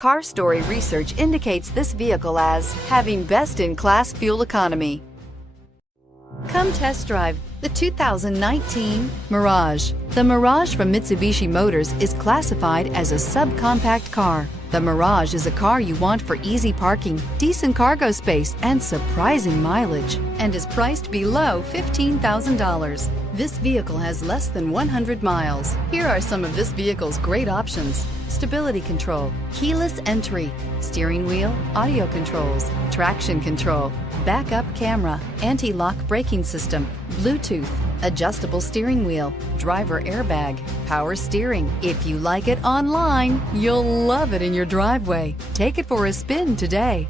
Car Story research indicates this vehicle as having best-in-class fuel economy. Come test drive the 2019 Mirage. The Mirage from Mitsubishi Motors is classified as a subcompact car. The Mirage is a car you want for easy parking, decent cargo space, and surprising mileage, and is priced below $15,000. This vehicle has less than 100 miles. Here are some of this vehicle's great options: stability control, keyless entry, steering wheel audio controls, traction control, backup camera, anti-lock braking system, Bluetooth, adjustable steering wheel, driver airbag, power steering. If you like it online, you'll love it in your driveway. Take it for a spin today.